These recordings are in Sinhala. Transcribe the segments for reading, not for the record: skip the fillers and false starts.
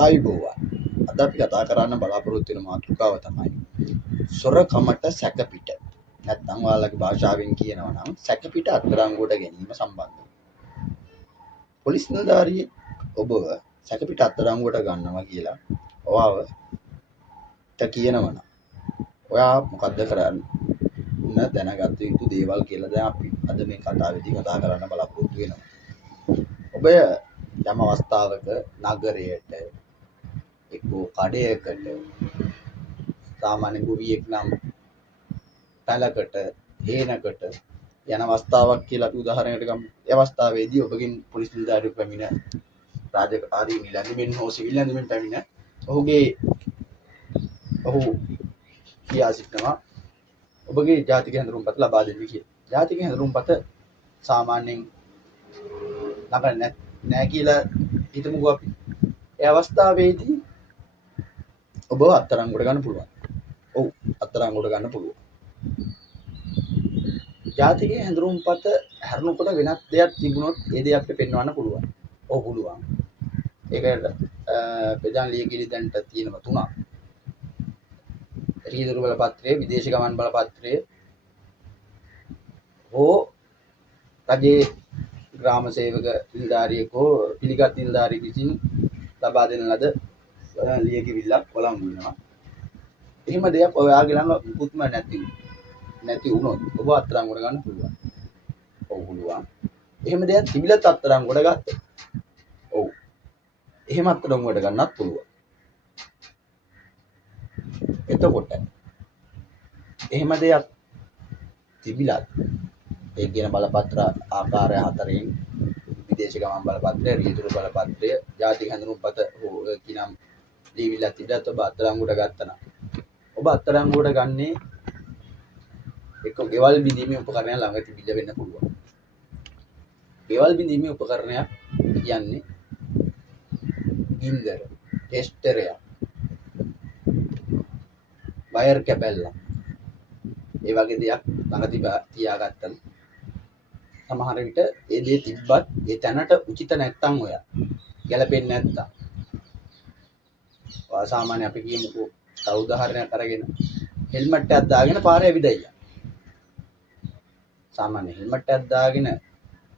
ආයුබෝවන්. අද අපි කතා කරන්න බලාපොරොත්තු වෙන මාතෘකාව තමයි සොරකමට සැකපිට. නැත්නම් ඔයාලගේ භාෂාවෙන් කියනවා නම් සැකපිට අත්අඩංගුවට ගැනීම සම්බන්ධව. පොලිස් නිලධාරියෙක් ඔබව සැකපිට අත්අඩංගුවට ගන්නවා කියලා ඔයාවට කියනවා නම් ඔයා මොකද්ද කරන්න දැනගත යුතු දේවල් කියලා දැන් අපි අද මේ කතාවේදී කතා කරන්න බලාපොරොත්තු වෙනවා. ඔබ යම් අවස්ථාවක නගරයට එක්කෝ කඩයකට සාමාන්‍ය ගොවියෙක් නම් පැලකට හේනකට යන අවස්ථාවක් කියලා අපි උදාහරණයකට ගමු. ඒ අවස්ථාවේදී ඔබගෙන් පොලිස් නිලධාරියෙකු පැමිණ රාජකාරී නිලධාරියෙක් හෝ සිවිල් නිලධාරියෙක් පැමිණ ඔහු කියා සිටිනවා ඔබගේ ජාතික හැඳුනුම්පත ලබා දෙන්න කියලා. ජාතික හැඳුනුම්පත සාමාන්‍යයෙන් ලබන්නේ නැහැ කියලා හිතමුකෝ අපි. ඒ අවස්ථාවේදී ඔබ අත්අඩංගුවට ගන්න පුළුවන්. ඔව් අත්අඩංගුවට ගන්න පුළුවන්. ජාතික හැඳුනුම්පත හැරුණකොට වෙනත් දෙයක් තිබුණොත් ඒ දේ අපිට පෙන්වන්න පුළුවන්. ඔව් පුළුවන්. ඒකට ප්‍රධාන ලියකිලි දැන්ට තියෙනවා තුනක්. රීදුරු බලපත්‍රය, විදේශ ගමන් බලපත්‍රය හෝ රජයේ ග්‍රාම සේවක නිලධාරියෙකු හෝ පිළිගත් නිලධාරියෙකු විසින් ලබා දෙන ලද ලියකිවිල්ලක් වළංගු වෙනවා. එහෙම දෙයක් ඔයාගේ ළඟ මුකුත්ම නැති වුණොත් ඔබ අත්අඩංගුවට ගන්න පුළුවන්. ඔව් පුළුවන්. එහෙම දෙයක් තිබිලත් අත්අඩංගුවට ගත්තොත් ඔව් එහෙම අත්අඩංගුවට ගන්නත් පුළුවන්. එතකොට එහෙම දෙයක් තිබිලත් ඒ කියන බලපත්‍ර ආකාරය හතරෙන් විදේශ ගමන් බලපත්‍රය, රීදුරු බලපත්‍රය, ජාතික හැඳුනුම්පත හෝ කිනම් දීවිල්ලක් තිබ්බත් ඔබ අත්අඩංගුවට ගත්තා නම් ඔබ අත්අඩංගුවට ගන්නේ එක්ක ගෙවල් බිඳීමේ උපකරණයක් ළඟ තිබිලා වෙන්න පුළුවන්. ගෙවල් බිඳීමේ උපකරණයක් කියන්නේ ගින්දර, ටෙස්ටරයක්, වයර් කැබල්ලක්. ඒ වගේ දෙයක් ළඟ තියාගත්තම සමහර විට ඒ දේ තිබ්බත් ඒ තැනට උචිත නැත්තම් ඔයා ගැලපෙන්නේ නැත්තම් සාමාන්‍ය අපි කියමුකෝ තව උදාහරණයක් අරගෙන හෙල්මට් එකක් දාගෙන පාරේ ඇවිදilla. සාමාන්‍ය හෙල්මට් එකක් දාගෙන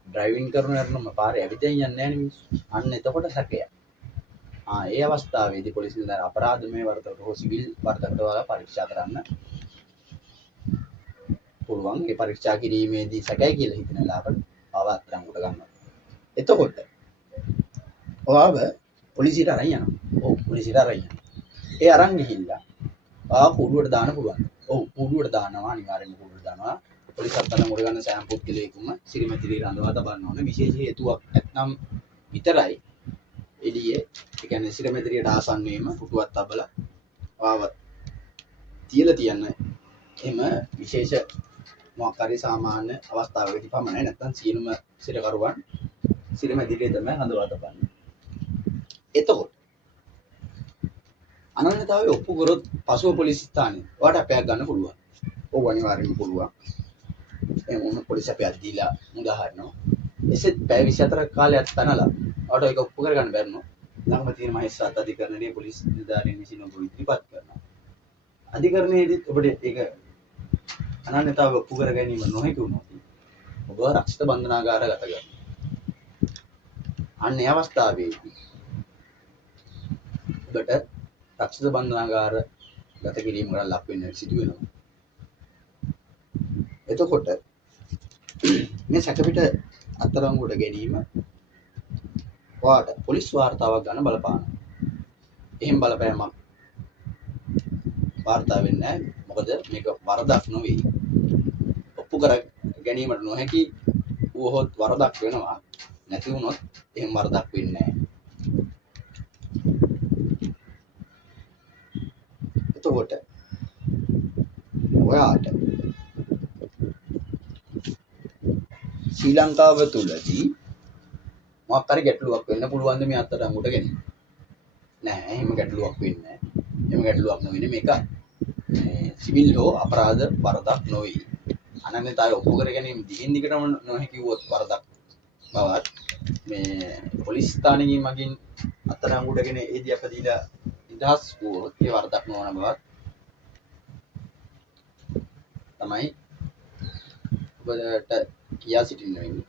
ඩ්‍රයිවිං කරන යනම පාරේ ඇවිදින්න යන්නේ නැහැ නේ මිනිස්සු. අන්න එතකොට සැකයක්. ඒ අවස්ථාවේදී පොලිස් නිලධාරී අපරාධමය වරදකට හෝ සිවිල් වරදකට වගේ පරීක්ෂා කරන්න පුළුවන්. ඒ පරීක්ෂා කිරීමේදී සැකයි කියලා හිතන ලාභට ආව අත්අඩංගුවට ගන්නවා. එතකොට ඔයාව පොලිසියට අරන් යනවා. ඔව් පොලිසියට අරන් යනවා. ඒ අරන් ගිහිල්ලා කූඩුවට දාන්න පුළුවන්. ඔව් කූඩුවට දානවා, අනිවාර්යෙන්ම කූඩුවට දානවා. පොලිස් අත්අඩංගුවට ගන්න සෑම පුද්ගලයෙකුම සිරිමැදිරි රඳවා තබන්න ඕනේ. විශේෂ හේතුවක් නැත්නම් විතරයි එළියේ ඒ කියන්නේ සිරිමැදිරියට ආසන්නයේම පුටුවක් තබලා ආව තියලා තියන්න. එහෙම විශේෂ මොකක් හරි සාමාන්‍ය අවස්ථාවකදී පමණයි. නැත්නම් සියලුම සිරකරුවන් සිරිමැදිරියේ තමයි රඳවා තබන්නේ. එතකොට අනන්‍යතාවය ඔප්පු කරොත් පසුව පොලිස් ස්ථානයේ ඔයාට අපයක් ගන්න පුළුවන්. ඔව් අනිවාර්යෙන්ම පුළුවන්. එහෙනම් පොලිස් අපයක් දීලා මුදා හරිනවා. එසෙත් පැය 24ක කාලයක් තනලා ඔයාට ඒක ඔප්පු කරගන්න බැරිනොත් ළඟම තියෙන මහේස්ත්‍රාත් අධිකරණයේ පොලිස් නිලධාරීන් විසින් ඔබ ඉදිරිපත් කරනවා. අධිකරණයේදීත් ඔබට ඒක අනන්‍යතාවය ඔප්පු කර ගැනීම නොහැකි වුණොත් ඔබ රක්ෂිත බන්ධනාගාරගත කරනවා. අන්න ඒ අවස්ථාවේදී ඔබට රක්ෂිත බන්ධනාගාර ගත කිරීමකට ලක් වෙන්න සිදු වෙනවා. එතකොට මේ සැකපිට අත්අඩංගුවට ගැනීම ඔයාට පොලිස් වාර්තාවක් ගන්න බලපානවා. එහෙම බලපෑමක් වාර්තා වෙන්නේ නැහැ. මොකද මේක වරදක් නෙවෙයි. ඔප්පු කර ගැනීමට නොහැකි වුවහොත් වරදක් වෙනවා. නැති වුණොත් එහෙම වරදක් වෙන්නේ නැහැ. එතකොට ඔයාට ශ්‍රී ලංකාව තුලදී මොකක් හරි ගැටලුවක් වෙන්න පුළුවන්ද මේ අත්අඩංගුවට ගැනීම? නෑ, එහෙම ගැටලුවක් වෙන්නේ නෑ. එහෙම ගැටලුවක් නෙවෙයි මේක සිවිල් හෝ අපරාධ වරදක් නෙවෙයි. අනන්‍යතාවය ඔප්පු කර ගැනීම දිගින් දිගටම නොහැකි වුවොත් වරදක් බවත් මේ පොලිස් ස්ථානයකින් මගින් අත්අඩංගුවටගෙන එදී අප දීලා නිදහස් වුවොත් ඒ වරදක් නොවන බවත් තමයි ඔබට කියා සිටින්න වෙන්නේ.